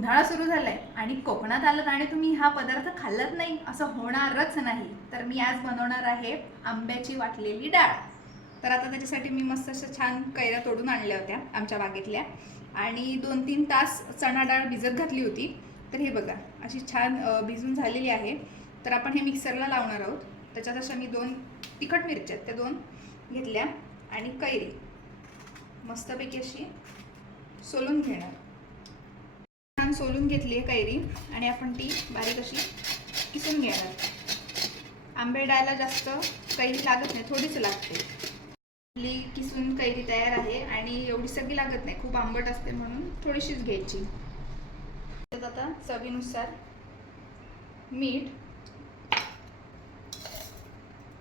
उन्हाळा सुरू झालाय आणि कोकणात आलात आणि तुम्ही हा पदार्थ खाल्लात नाही असं होणारच नाही. तर मी आज बनवणार आहे आंब्याची वाटलेली डाळ. तर आता त्याच्यासाठी मी मस्त असं छान कैऱ्या तोडून आणल्या होत्या आमच्या बागेतल्या आणि 2-3 तास चणा डाळ भिजत घातली होती. तर हे बघा अशी छान भिजून झालेली आहे. तर आपण हे मिक्सरला लावणार आहोत. त्याच्यात अशा मी 2 तिखट मिरच्या त्या 2 घेतल्या आणि कैरी मस्तपैकी अशी सोलून घेणार. छान सोलून घेतली आहे कैरी आणि आपण ती बारीक अशी किसून घेणार. आंबे डाळला जास्त कैरी लागत नाही, थोडीच लागते. आपली किसून कैरी तयार आहे आणि एवढी सगळी लागत नाही, खूप आंबट असते म्हणून थोडीशीच घ्यायची. त्यात आता चवीनुसार मीठ,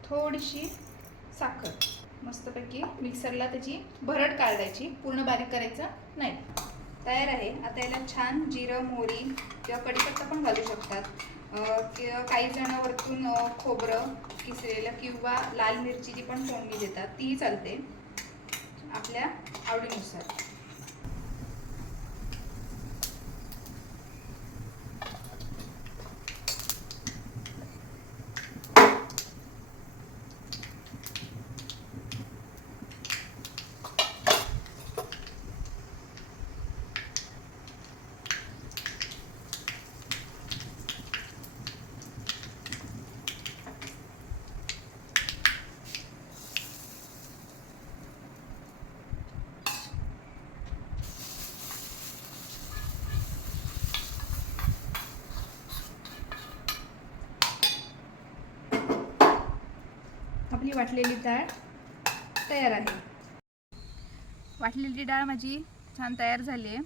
थोडीशी साखर, मस्तपैकी मिक्सरला त्याची भरड काढायची, पूर्ण बारीक करायचं नाही. तयार आहे. आता याला छान जिरं, मोहरी किंवा कढीपत्ता पण घालू शकतात. किंवा काही जण वरतून खोबरं किसलेलं किंवा लाल मिरचीची पण फोडणी देतात, तीही चालते आपल्या आवडीनुसार. आपली वाटलेली डाळ तयार आहे. वाटलेली डाळ माझी छान तयार झाली आहे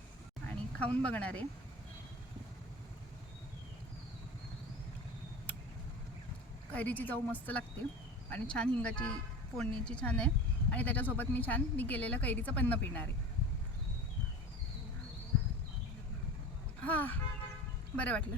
आणि खाऊन बघणार आहे. कैरीची चव मस्त लागते आणि छान हिंगाची फोडणीची छान आहे आणि त्याच्यासोबत मी केलेलं कैरीचं पन्नं पिणार आहे. बरं वाटलं.